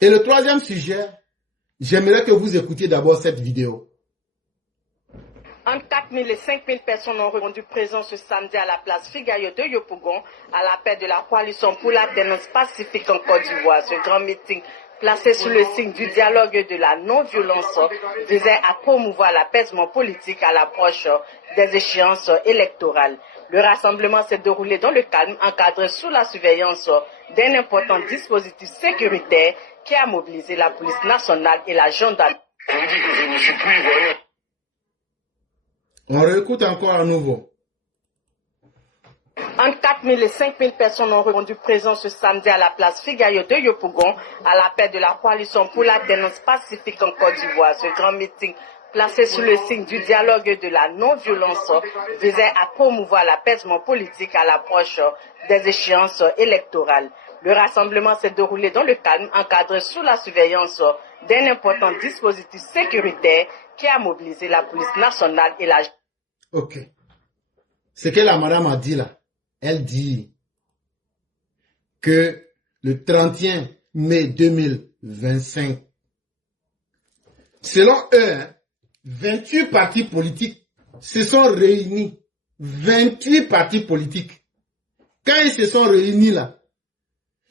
Et le troisième sujet, j'aimerais que vous écoutiez d'abord cette vidéo. Entre 4 000 et 5 000 personnes ont répondu présent ce samedi à la place Figayo de Yopougon à l'appel de la coalition pour la dénonce pacifique en Côte d'Ivoire. Ce grand meeting placé sous le signe du dialogue et de la non-violence visait à promouvoir l'apaisement politique à l'approche des échéances électorales. Le rassemblement s'est déroulé dans le calme, encadré sous la surveillance d'un important dispositif sécuritaire qui a mobilisé la police nationale et la gendarmerie. On dit que je ne suis plus ivoirien. On réécoute encore à nouveau. Entre 4 000 et 5 000 personnes ont répondu présent ce samedi à la place Figayo de Yopougon à l'appel de la coalition pour la dénonce pacifique en Côte d'Ivoire. Ce grand meeting placé sous le signe du dialogue et de la non-violence visait à promouvoir l'apaisement politique à l'approche des échéances électorales. Le rassemblement s'est déroulé dans le calme, encadré sous la surveillance d'un important dispositif sécuritaire qui a mobilisé la police nationale et la... Ok. Ce que la madame a dit là, elle dit que le 31 mai 2025, selon eux, 28 partis politiques se sont réunis. 28 partis politiques. Quand ils se sont réunis là,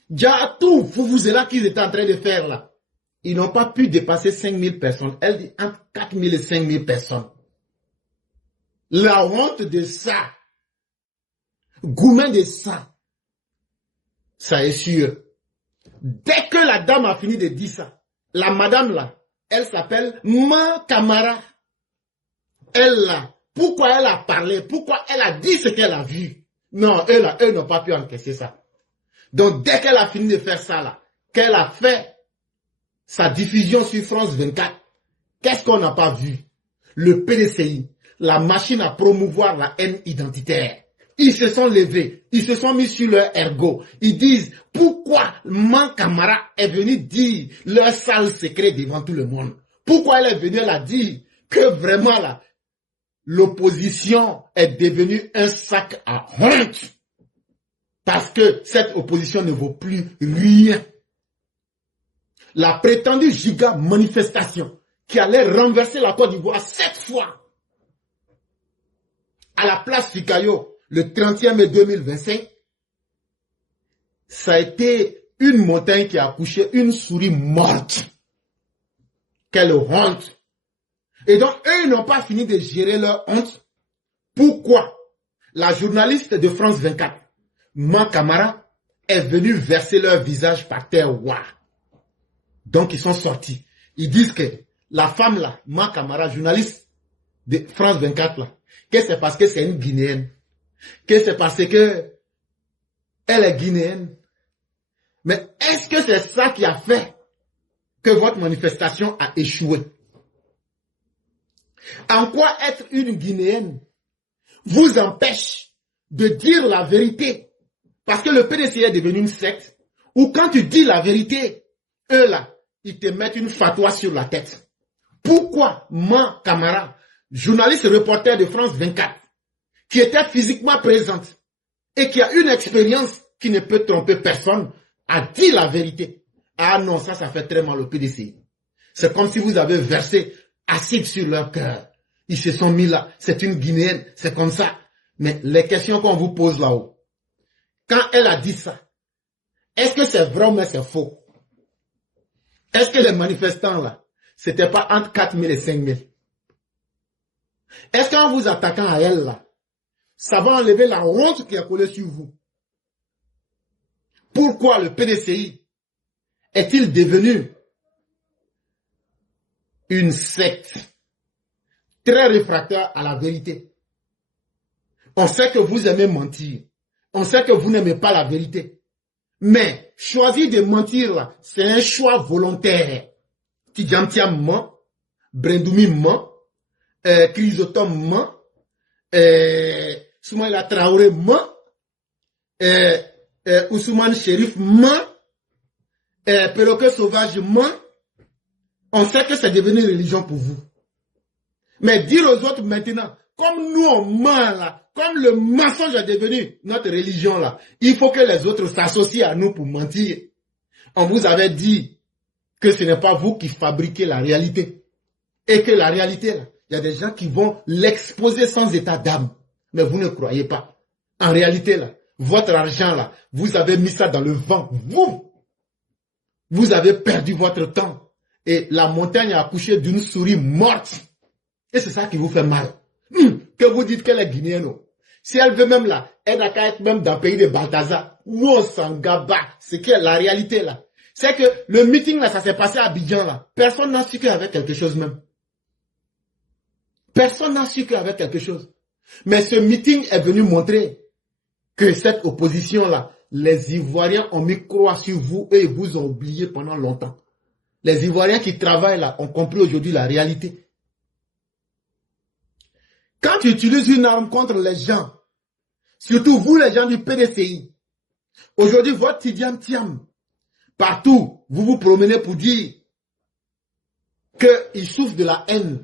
déjà tout, vous là qu'ils étaient en train de faire là, ils n'ont pas pu dépasser 5000 personnes. Elle dit entre 4000 et 5000 personnes. La honte de ça, gourmet de ça, ça est sûr. Dès que la dame a fini de dire ça, la madame là, elle s'appelle Ma Camara. Elle là, pourquoi elle a parlé, pourquoi elle a dit ce qu'elle a vu? Non, eux n'ont pas pu encaisser ça. Donc dès qu'elle a fini de faire ça là, qu'elle a fait sa diffusion sur France 24, qu'est-ce qu'on n'a pas vu? Le PDCI, la machine à promouvoir la haine identitaire. Ils se sont levés, ils se sont mis sur leur ergot. Ils disent, pourquoi Man Camara est venu dire leur sale secret devant tout le monde? Pourquoi elle est venue, elle a dit que vraiment là, l'opposition est devenue un sac à honte. Parce que cette opposition ne vaut plus rien. La prétendue giga manifestation qui allait renverser la Côte d'Ivoire 7 fois à la place Figayo le 31 mai 2025, ça a été une montagne qui a accouché une souris morte. Quelle honte! Et donc, eux, ils n'ont pas fini de gérer leur honte. Pourquoi? La journaliste de France 24, Man Camara, est venue verser leur visage par terre. Wow. Donc, ils sont sortis. Ils disent que la femme là, Man Camara, journaliste de France 24 là, que c'est parce que c'est une Guinéenne. Que c'est parce que elle est guinéenne. Mais est-ce que c'est ça qui a fait que votre manifestation a échoué? En quoi être une Guinéenne vous empêche de dire la vérité? Parce que le PDC est devenu une secte où quand tu dis la vérité, eux là, ils te mettent une fatwa sur la tête. Pourquoi Man Camara, journaliste reporter de France 24, qui était physiquement présente et qui a une expérience qui ne peut tromper personne, a dit la vérité? Ah non, ça fait très mal au PDC. C'est comme si vous avez versé acide sur leur cœur. Ils se sont mis là, c'est une Guinéenne, c'est comme ça. Mais les questions qu'on vous pose là-haut, quand elle a dit ça, est-ce que c'est vrai ou c'est faux? Est-ce que les manifestants là, c'était pas entre 4000 et 5000? Est-ce qu'en vous attaquant à elle là, ça va enlever la honte qui a collé sur vous? Pourquoi le PDCI est-il devenu une secte très réfractaire à la vérité? On sait que vous aimez mentir. On sait que vous n'aimez pas la vérité. Mais choisir de mentir là, c'est un choix volontaire. Tidjamtiam ment, Brendoumi ment, Chrysotome ment, Soumaïla Traoré ment, Ousmane Chérif ment, Perroquet Sauvage ment. On sait que c'est devenu une religion pour vous. Mais dire aux autres maintenant, comme nous on ment là, comme le mensonge est devenu notre religion là, il faut que les autres s'associent à nous pour mentir. On vous avait dit que ce n'est pas vous qui fabriquez la réalité. Et que la réalité, là, il y a des gens qui vont l'exposer sans état d'âme. Mais vous ne croyez pas. En réalité, là, votre argent, là, vous avez mis ça dans le vent. Vous avez perdu votre temps. Et la montagne a accouché d'une souris morte. Et c'est ça qui vous fait mal. Que vous dites qu'elle est guinéenne. Si elle veut même là, elle n'a qu'à être même dans le pays de Balthazar. Nous, on s'en gaba. C'est que la réalité là. C'est que le meeting là, ça s'est passé à Abidjan là. Personne n'a su qu'il y avait quelque chose même. Personne n'a su qu'il y avait quelque chose. Mais ce meeting est venu montrer que cette opposition là, les Ivoiriens ont mis croix sur vous et ils vous ont oublié pendant longtemps. Les Ivoiriens qui travaillent là ont compris aujourd'hui la réalité. Quand tu utilises une arme contre les gens, surtout vous les gens du PDCI, aujourd'hui votre Tidiane Thiam, partout, vous vous promenez pour dire qu'il souffre de la haine.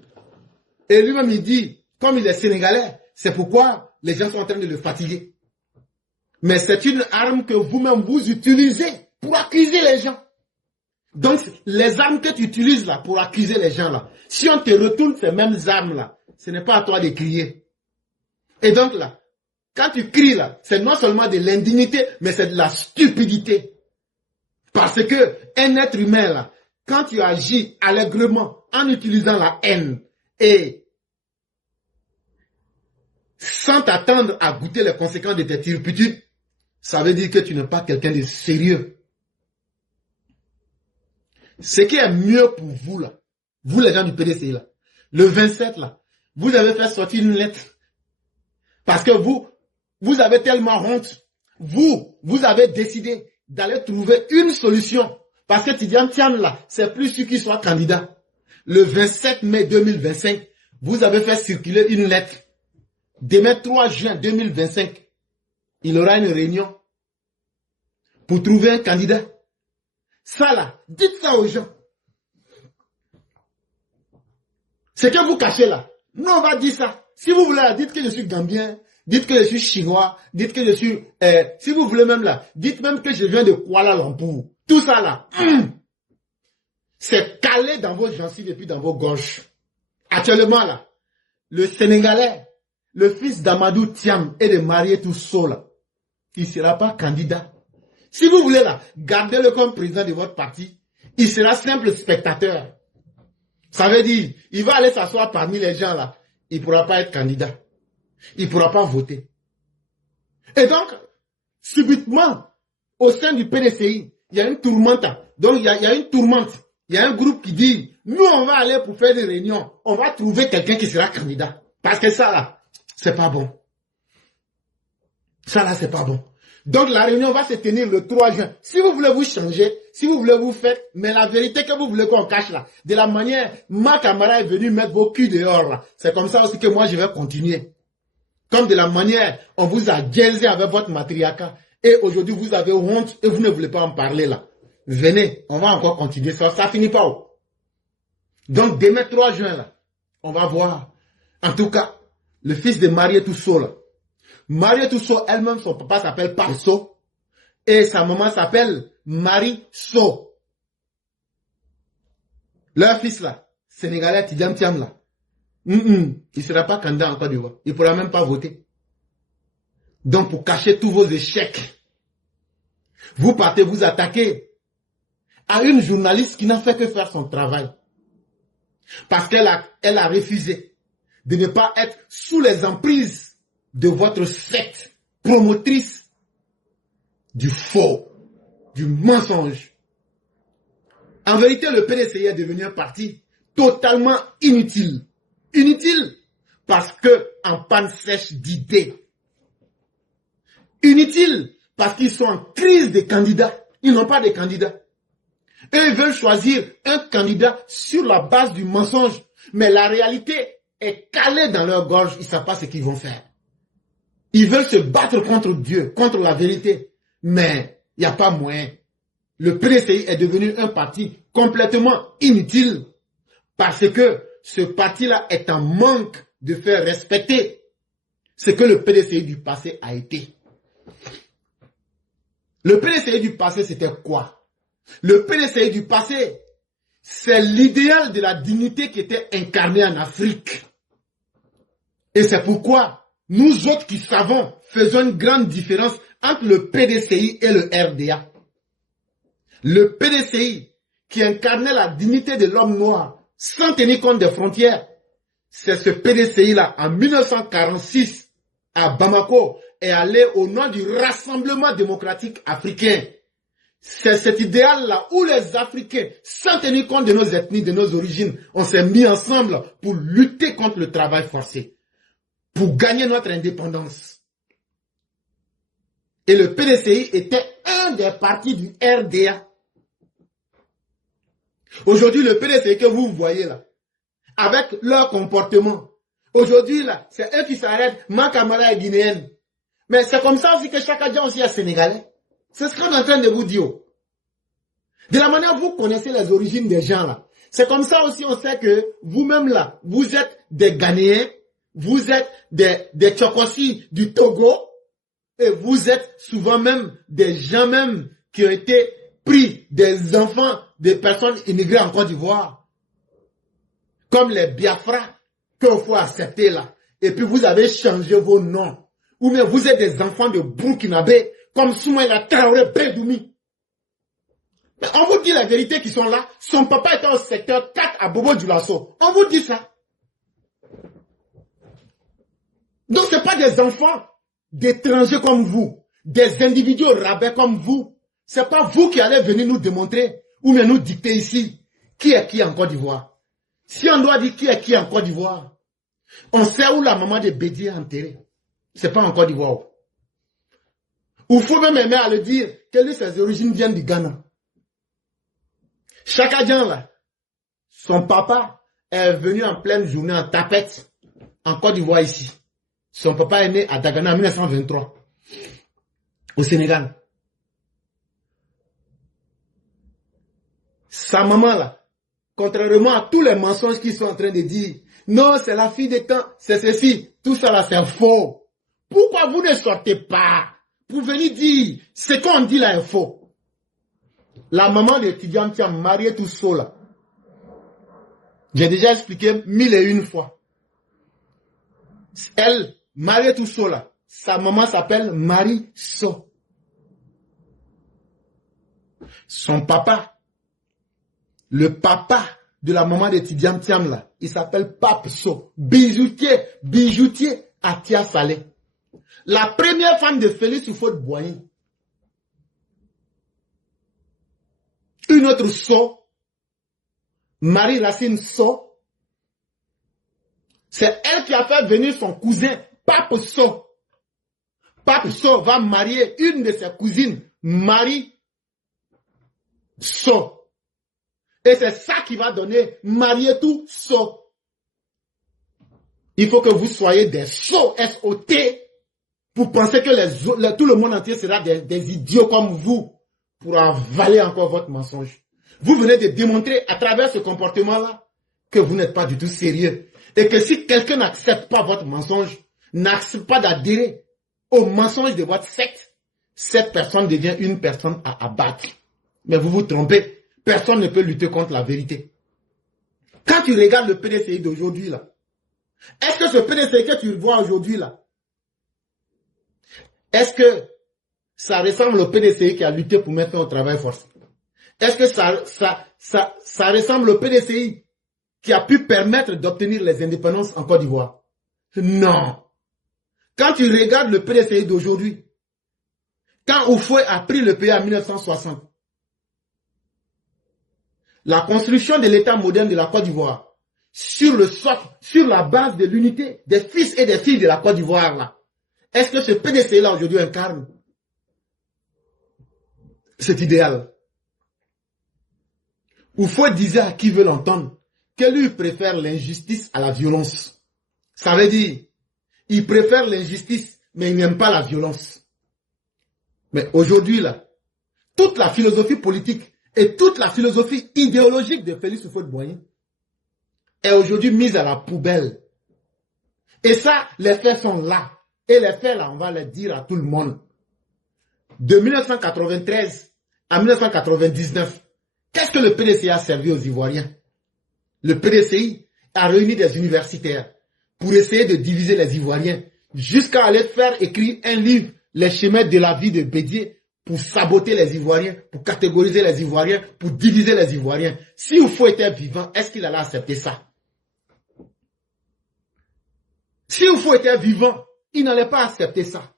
Et lui-même il dit, comme il est sénégalais, c'est pourquoi les gens sont en train de le fatiguer. Mais c'est une arme que vous-même vous utilisez pour accuser les gens. Donc les armes que tu utilises là pour accuser les gens là, si on te retourne ces mêmes armes là, ce n'est pas à toi de crier. Et donc là, quand tu cries là, c'est non seulement de l'indignité, mais c'est de la stupidité. Parce que un être humain là, quand tu agis allègrement en utilisant la haine et sans t'attendre à goûter les conséquences de tes turpitudes, ça veut dire que tu n'es pas quelqu'un de sérieux. Ce qui est mieux pour vous là, vous les gens du PDCI là, le 27 là, vous avez fait sortir une lettre. Parce que vous avez tellement honte. Vous avez décidé d'aller trouver une solution. Parce que Tidiane Thiam là, c'est plus sûr qu'il soit candidat. Le 27 mai 2025, vous avez fait circuler une lettre. Demain 3 juin 2025, il aura une réunion pour trouver un candidat. Ça là, dites ça aux gens. C'est que vous cachez là. Nous, on va dire ça. Si vous voulez, dites que je suis gambien, dites que je suis chinois, dites que je suis... si vous voulez même là, dites même que je viens de Kuala Lumpur. Tout ça là, c'est calé dans vos gencives et puis dans vos gorges. Actuellement là, le Sénégalais, le fils d'Amadou Thiam et de Marietou Sow là, il ne sera pas candidat. Si vous voulez là, gardez-le comme président de votre parti, il sera simple spectateur. Ça veut dire, il va aller s'asseoir parmi les gens là. Il ne pourra pas être candidat. Il ne pourra pas voter. Et donc, subitement, au sein du PDCI, il y a une tourmente. Donc, il y a une tourmente. Il y a un groupe qui dit, nous, on va aller pour faire des réunions. On va trouver quelqu'un qui sera candidat. Parce que ça là, c'est pas bon. Ça là, c'est pas bon. Donc la réunion va se tenir le 3 juin. Si vous voulez vous changer, si vous voulez vous faire, mais la vérité que vous voulez qu'on cache là, de la manière, ma camarade est venue mettre vos culs dehors là. C'est comme ça aussi que moi je vais continuer. Comme de la manière, on vous a gaisé avec votre matriarcat. Et aujourd'hui vous avez honte et vous ne voulez pas en parler là. Venez, on va encore continuer ça. Ça finit pas où? Donc demain 3 juin là, on va voir. En tout cas, le fils de Marietou Sow là. Marietou Sow, elle-même, son papa s'appelle Pape Sow et sa maman s'appelle Marie Sow. Leur fils là, sénégalais Tidiane Thiam là, il ne sera pas candidat en Côte d'Ivoire. Il ne pourra même pas voter. Donc pour cacher tous vos échecs, vous partez vous attaquer à une journaliste qui n'a fait que faire son travail. Parce qu'elle a refusé de ne pas être sous les emprises de votre secte promotrice du faux, du mensonge. En vérité, le PDCI est devenu un parti totalement inutile. Inutile parce que en panne sèche d'idées. Inutile parce qu'ils sont en crise de candidats. Ils n'ont pas de candidats. Eux, ils veulent choisir un candidat sur la base du mensonge. Mais la réalité est calée dans leur gorge. Ils ne savent pas ce qu'ils vont faire. Ils veulent se battre contre Dieu, contre la vérité. Mais il n'y a pas moyen. Le PDCI est devenu un parti complètement inutile parce que ce parti-là est en manque de faire respecter ce que le PDCI du passé a été. Le PDCI du passé, c'était quoi? Le PDCI du passé, c'est l'idéal de la dignité qui était incarné en Afrique. Et c'est pourquoi nous autres qui savons faisons une grande différence entre le PDCI et le RDA. Le PDCI qui incarnait la dignité de l'homme noir sans tenir compte des frontières, c'est ce PDCI-là en 1946 à Bamako est allé au nom du Rassemblement démocratique africain. C'est cet idéal-là où les Africains, sans tenir compte de nos ethnies, de nos origines, on s'est mis ensemble pour lutter contre le travail forcé, pour gagner notre indépendance. Et le PDCI était un des partis du RDA. Aujourd'hui, le PDCI que vous voyez là, avec leur comportement, aujourd'hui là, c'est eux qui s'arrêtent, ma camarade est guinéenne. Mais c'est comme ça aussi que chaque agent aussi est sénégalais. C'est ce qu'on est en train de vous dire. De la manière dont vous connaissez les origines des gens là. C'est comme ça aussi on sait que vous-même là, vous êtes des Ghanéens, vous êtes des Tchokossi du Togo, et vous êtes souvent même des gens même qui ont été pris, des enfants, des personnes immigrées en Côte d'Ivoire. Comme les Biafra, qu'il faut accepter là. Et puis vous avez changé vos noms. Ou bien vous êtes des enfants de Burkinabé, comme Soumaïla Traoré Bedoumi. Mais on vous dit la vérité qui sont là. Son papa était au secteur 4 à Bobo Dioulasso. On vous dit ça. Donc ce n'est pas des enfants d'étrangers comme vous, des individus au rabais comme vous. Ce n'est pas vous qui allez venir nous démontrer ou bien nous dicter ici qui est qui en Côte d'Ivoire. Si on doit dire qui est qui en Côte d'Ivoire, on sait où la maman de Bédier est enterrée. Ce n'est pas en Côte d'Ivoire. Il faut même aimer à le dire que lui, ses origines viennent du Ghana. Chaque agent là, son papa est venu en pleine journée en tapette en Côte d'Ivoire ici. Son papa est né à Dagana en 1923, au Sénégal. Sa maman là, contrairement à tous les mensonges qu'ils sont en train de dire, non, c'est la fille de temps, c'est ceci, tout ça là c'est faux. Pourquoi vous ne sortez pas pour venir dire ce qu'on dit là est faux? La maman de l'étudiant qui a marié tout seul. J'ai déjà expliqué 1001 fois. Elle, mariée tout seul. Sa maman s'appelle Marie So. Son papa, le papa de la maman d'étudiant Tiam là, il s'appelle Pape So. Bijoutier à Tia Salé. La première femme de Félix Houphouët-Boigny. Une autre So, Marie-Racine So, c'est elle qui a fait venir son cousin, Pape So. Pape So va marier une de ses cousines, Marie So. Et c'est ça qui va donner Marietou So. Il faut que vous soyez des sots, S-O-T, pour penser que tout le monde entier sera des idiots comme vous. Pour avaler encore votre mensonge. Vous venez de démontrer à travers ce comportement-là que vous n'êtes pas du tout sérieux. Et que si quelqu'un n'accepte pas votre mensonge, n'accepte pas d'adhérer au mensonge de votre secte, cette personne devient une personne à abattre. Mais vous vous trompez. Personne ne peut lutter contre la vérité. Quand tu regardes le PDCI d'aujourd'hui, là, est-ce que ce PDCI que tu vois aujourd'hui, là, est-ce que ça ressemble au PDCI qui a lutté pour mettre fin au travail forcé? Est-ce que ça ressemble au PDCI qui a pu permettre d'obtenir les indépendances en Côte d'Ivoire? Non. Quand tu regardes le PDCI d'aujourd'hui, quand Houphouët a pris le pays en 1960, la construction de l'État moderne de la Côte d'Ivoire, sur le socle, sur la base de l'unité des fils et des filles de la Côte d'Ivoire, là, est-ce que ce PDCI-là aujourd'hui incarne cet idéal? Houphouët disait à qui veut l'entendre que lui préfère l'injustice à la violence. Ça veut dire, il préfère l'injustice, mais il n'aime pas la violence. Mais aujourd'hui, là, toute la philosophie politique et toute la philosophie idéologique de Félix Houphouët-Boigny est aujourd'hui mise à la poubelle. Et ça, les faits sont là. Et les faits, là, on va les dire à tout le monde. De 1993 à 1999, Qu'est-ce que le PDCI a servi aux Ivoiriens? Le PDCI a réuni des universitaires pour essayer de diviser les Ivoiriens, jusqu'à aller faire écrire un livre, Les chemins de la vie de Bédié, pour saboter les Ivoiriens, pour catégoriser les Ivoiriens, pour diviser les Ivoiriens. Si Oufou était vivant, est-ce qu'il allait accepter ça? Si Oufou était vivant, il n'allait pas accepter ça.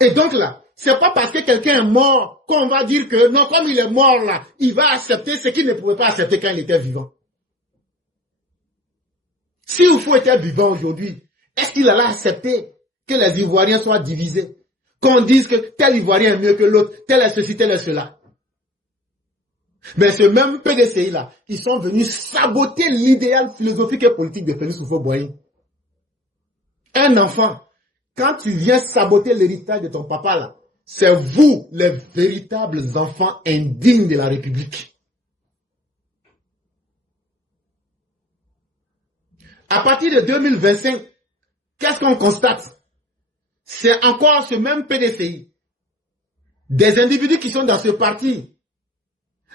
Et donc là, c'est pas parce que quelqu'un est mort qu'on va dire que non, comme il est mort là, il va accepter ce qu'il ne pouvait pas accepter quand il était vivant. Si Oufou était vivant aujourd'hui, est-ce qu'il allait accepter que les Ivoiriens soient divisés? Qu'on dise que tel Ivoirien est mieux que l'autre, tel est ceci, tel est cela. Mais ce même PDCI là, ils sont venus saboter l'idéal philosophique et politique de Félix Houphouët-Boigny. Un enfant, quand tu viens saboter l'héritage de ton papa là, c'est vous les véritables enfants indignes de la République. À partir de 2025, qu'est-ce qu'on constate? C'est encore ce même PDCI. Des individus qui sont dans ce parti.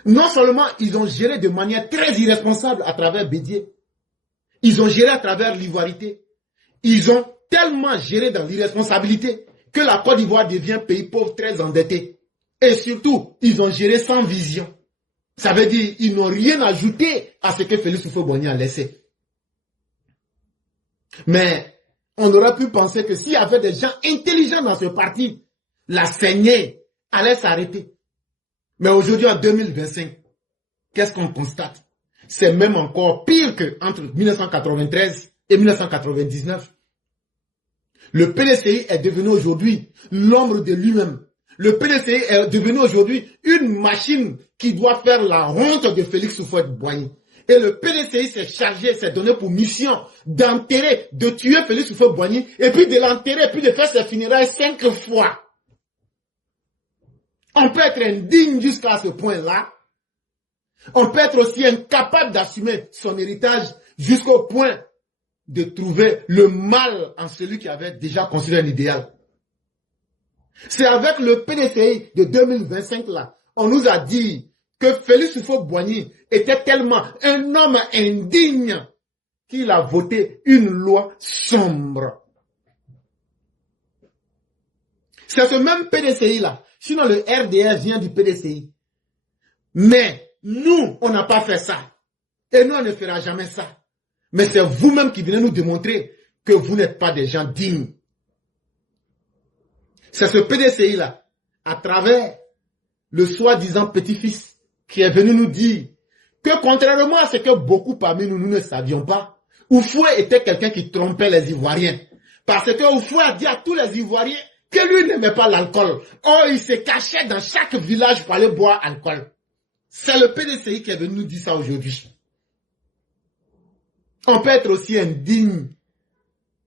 Non seulement ils ont géré de manière très irresponsable à travers Bédié, ils ont géré à travers l'ivoirité. Ils ont tellement géré dans l'irresponsabilité que la Côte d'Ivoire devient pays pauvre très endetté. Et surtout, ils ont géré sans vision. Ça veut dire qu'ils n'ont rien ajouté à ce que Félix Houphouët-Boigny a laissé. Mais on aurait pu penser que s'il y avait des gens intelligents dans ce parti, la saignée allait s'arrêter. Mais aujourd'hui, en 2025, qu'est-ce qu'on constate? C'est même encore pire qu'entre 1993 et 1999. Le PDCI est devenu aujourd'hui l'ombre de lui-même. Le PDCI est devenu aujourd'hui une machine qui doit faire la honte de Félix Houphouët-Boigny. Et le PDCI s'est donné pour mission d'enterrer, de tuer Félix Houphouët-Boigny, et puis de l'enterrer, et puis de faire ses funérailles 5 fois. On peut être indigne jusqu'à ce point-là. On peut être aussi incapable d'assumer son héritage jusqu'au point de trouver le mal en celui qui avait déjà construit un idéal. C'est avec le PDCI de 2025 là, on nous a dit que Félix Houphouët-Boigny était tellement un homme indigne qu'il a voté une loi sombre. C'est ce même PDCI là, sinon le RDR vient du PDCI. Mais nous, on n'a pas fait ça. Et nous, on ne fera jamais ça. Mais c'est vous-même qui venez nous démontrer que vous n'êtes pas des gens dignes. C'est ce PDCI là, à travers le soi-disant petit-fils, qui est venu nous dire que contrairement à ce que beaucoup parmi nous, nous ne savions pas, Houphouët était quelqu'un qui trompait les Ivoiriens. Parce que Houphouët a dit à tous les Ivoiriens que lui n'aimait pas l'alcool. Or, il se cachait dans chaque village pour aller boire alcool. C'est le PDCI qui est venu nous dire ça aujourd'hui. On peut être aussi indigne.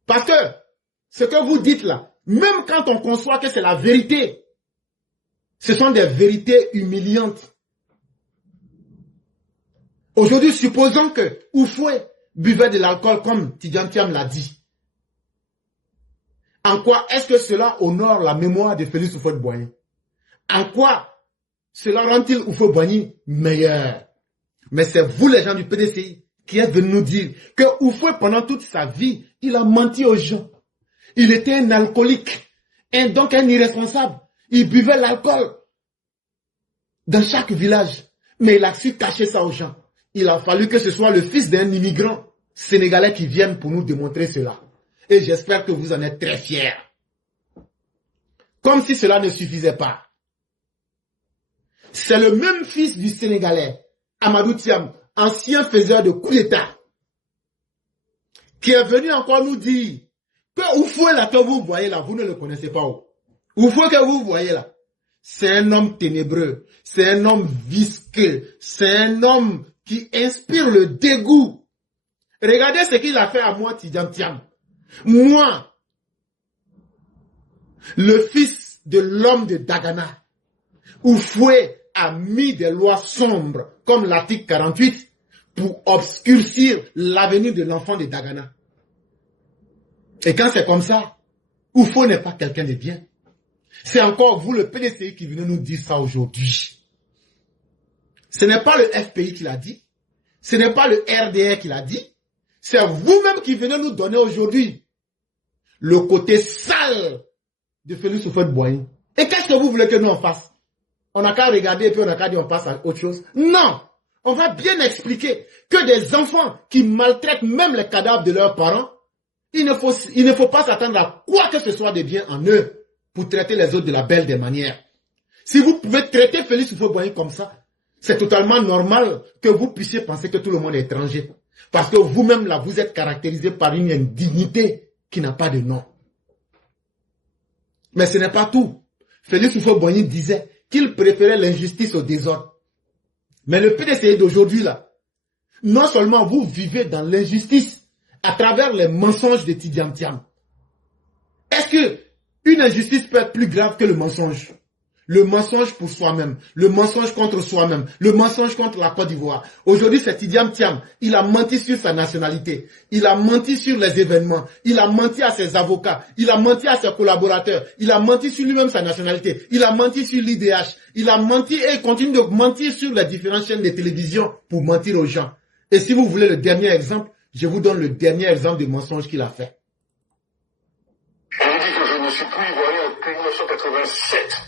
Parce que ce que vous dites là, même quand on conçoit que c'est la vérité, ce sont des vérités humiliantes. Aujourd'hui, supposons que Houphouët buvait de l'alcool comme Tidjane Thiam l'a dit. En quoi est-ce que cela honore la mémoire de Félix Houphouët-Boigny? En quoi cela rend-il Houphouët-Boigny meilleur? Mais c'est vous les gens du PDCI qui êtes venus nous dire que Houphouët, pendant toute sa vie, il a menti aux gens. Il était un alcoolique, donc un irresponsable. Il buvait l'alcool dans chaque village. Mais il a su cacher ça aux gens. Il a fallu que ce soit le fils d'un immigrant sénégalais qui vienne pour nous démontrer cela. Et j'espère que vous en êtes très fiers. Comme si cela ne suffisait pas. C'est le même fils du Sénégalais, Amadou Thiam, ancien faiseur de coup d'État, qui est venu encore nous dire que Houphouët là que vous voyez là, vous ne le connaissez pas. Houphouët que vous voyez là, c'est un homme ténébreux, c'est un homme visqueux, c'est un homme qui inspire le dégoût. Regardez ce qu'il a fait à moi, Tidjane Thiam. Moi, le fils de l'homme de Dagana, Houphouët a mis des lois sombres, comme l'article 48, pour obscurcir l'avenir de l'enfant de Dagana. Et quand c'est comme ça, Houphouët n'est pas quelqu'un de bien. C'est encore vous, le PDCI, qui venez nous dire ça aujourd'hui. Ce n'est pas le FPI qui l'a dit. Ce n'est pas le RDR qui l'a dit. C'est vous-même qui venez nous donner aujourd'hui le côté sale de Félix Houphouët-Boigny. Et qu'est-ce que vous voulez que nous en fasse? On n'a qu'à regarder et puis on n'a qu'à dire on passe à autre chose. Non! On va bien expliquer que des enfants qui maltraitent même les cadavres de leurs parents, il ne faut pas s'attendre à quoi que ce soit de bien en eux pour traiter les autres de la belle des manières. Si vous pouvez traiter Félix Houphouët-Boigny comme ça, c'est totalement normal que vous puissiez penser que tout le monde est étranger. Parce que vous-même là, vous êtes caractérisé par une indignité qui n'a pas de nom. Mais ce n'est pas tout. Félix Houphouët-Boigny disait qu'il préférait l'injustice au désordre. Mais le PDCI d'aujourd'hui là, non seulement vous vivez dans l'injustice à travers les mensonges de Tidiane Thiam. Est-ce que une injustice peut être plus grave que le mensonge? Le mensonge pour soi-même, le mensonge contre soi-même, le mensonge contre la Côte d'Ivoire. Aujourd'hui, c'est Tidiane Thiam. Il a menti sur sa nationalité. Il a menti sur les événements. Il a menti à ses avocats. Il a menti à ses collaborateurs. Il a menti sur lui-même sa nationalité. Il a menti sur l'IDH. Il a menti et il continue de mentir sur les différentes chaînes de télévision pour mentir aux gens. Et si vous voulez le dernier exemple, je vous donne le dernier exemple de mensonge qu'il a fait. On me dit que je ne suis plus ivoirien depuis 1987.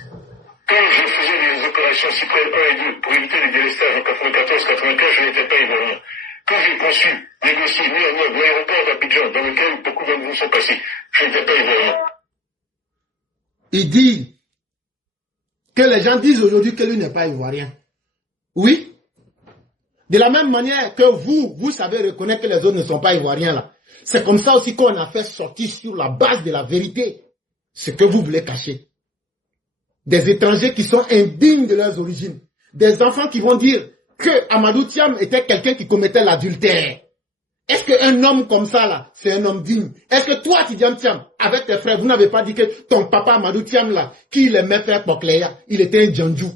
Quand je faisais les opérations Cyprès 1 et 2 pour éviter les délestages en 94-95, je n'étais pas ivoirien. Quand j'ai conçu, négocié, mis en œuvre l'aéroport d'Abidjan, dans lequel beaucoup d'entre vous sont passés, je n'étais pas ivoirien. Il dit que les gens disent aujourd'hui que lui n'est pas ivoirien. Oui. De la même manière que vous savez reconnaître que les autres ne sont pas ivoiriens là. C'est comme ça aussi qu'on a fait sortir sur la base de la vérité ce que vous voulez cacher. Des étrangers qui sont indignes de leurs origines. Des enfants qui vont dire que Amadou Thiam était quelqu'un qui commettait l'adultère. Est-ce qu'un homme comme ça, là, c'est un homme digne? Est-ce que toi, Tidiane Thiam, avec tes frères, vous n'avez pas dit que ton papa Amadou Thiam, là, qui il aimait faire Pokleya, il était un Djandjou?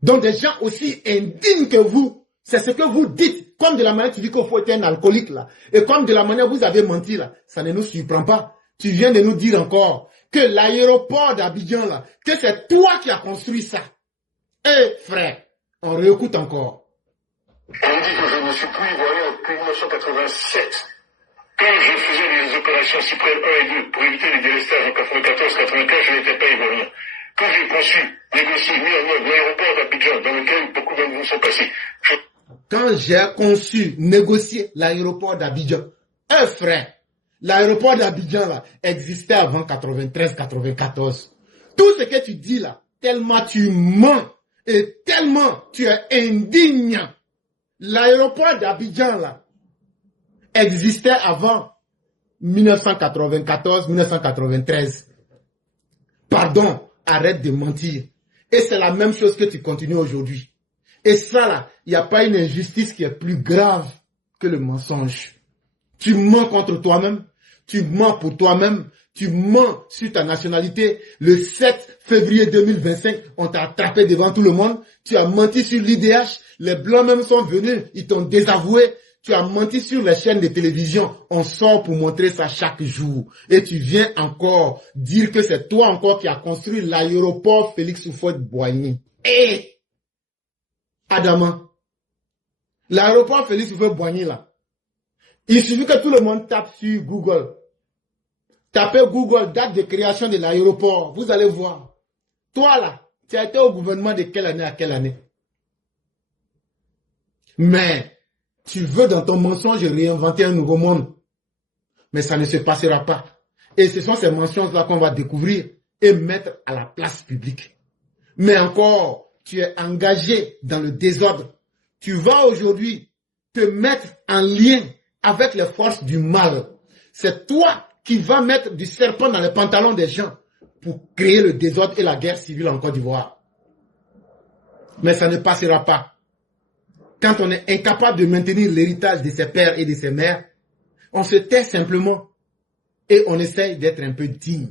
Donc des gens aussi indignes que vous, c'est ce que vous dites, comme de la manière tu dis qu'il faut être un alcoolique, là, et comme de la manière vous avez menti, là, ça ne nous surprend pas. Tu viens de nous dire encore que l'aéroport d'Abidjan, là, que c'est toi qui as construit ça. Eh, frère, on réécoute encore. On me dit que je ne suis plus ivoirien depuis 1987. Quand je faisais les opérations Cyprès 1 et 2 pour éviter les délestages en 94-95, je n'étais pas ivoirien. Quand j'ai conçu, négocié, mis en œuvre l'aéroport d'Abidjan, dans lequel beaucoup d'entre vous sont passés, quand j'ai conçu, négocié l'aéroport d'Abidjan, frère, l'aéroport d'Abidjan là existait avant 93-94. Tout ce que tu dis là, tellement tu mens et tellement tu es indigne. L'aéroport d'Abidjan là existait avant 1994-1993. Pardon, arrête de mentir. Et c'est la même chose que tu continues aujourd'hui. Et ça là, il n'y a pas une injustice qui est plus grave que le mensonge. Tu mens contre toi-même, tu mens pour toi-même, tu mens sur ta nationalité. Le 7 février 2025, on t'a attrapé devant tout le monde. Tu as menti sur l'IDH, les Blancs même sont venus, ils t'ont désavoué. Tu as menti sur les chaînes de télévision, on sort pour montrer ça chaque jour. Et tu viens encore dire que c'est toi encore qui as construit l'aéroport Félix Houphouët-Boigny. Et Adama, l'aéroport Félix Houphouët-Boigny là, il suffit que tout le monde tape sur Google. Tapez Google, date de création de l'aéroport. Vous allez voir. Toi là, tu as été au gouvernement de quelle année à quelle année? Mais tu veux dans ton mensonge réinventer un nouveau monde. Mais ça ne se passera pas. Et ce sont ces mensonges-là qu'on va découvrir et mettre à la place publique. Mais encore, tu es engagé dans le désordre. Tu vas aujourd'hui te mettre en lien avec les forces du mal. C'est toi qui vas mettre du serpent dans les pantalons des gens pour créer le désordre et la guerre civile en Côte d'Ivoire. Mais ça ne passera pas. Quand on est incapable de maintenir l'héritage de ses pères et de ses mères, on se tait simplement et on essaye d'être un peu digne.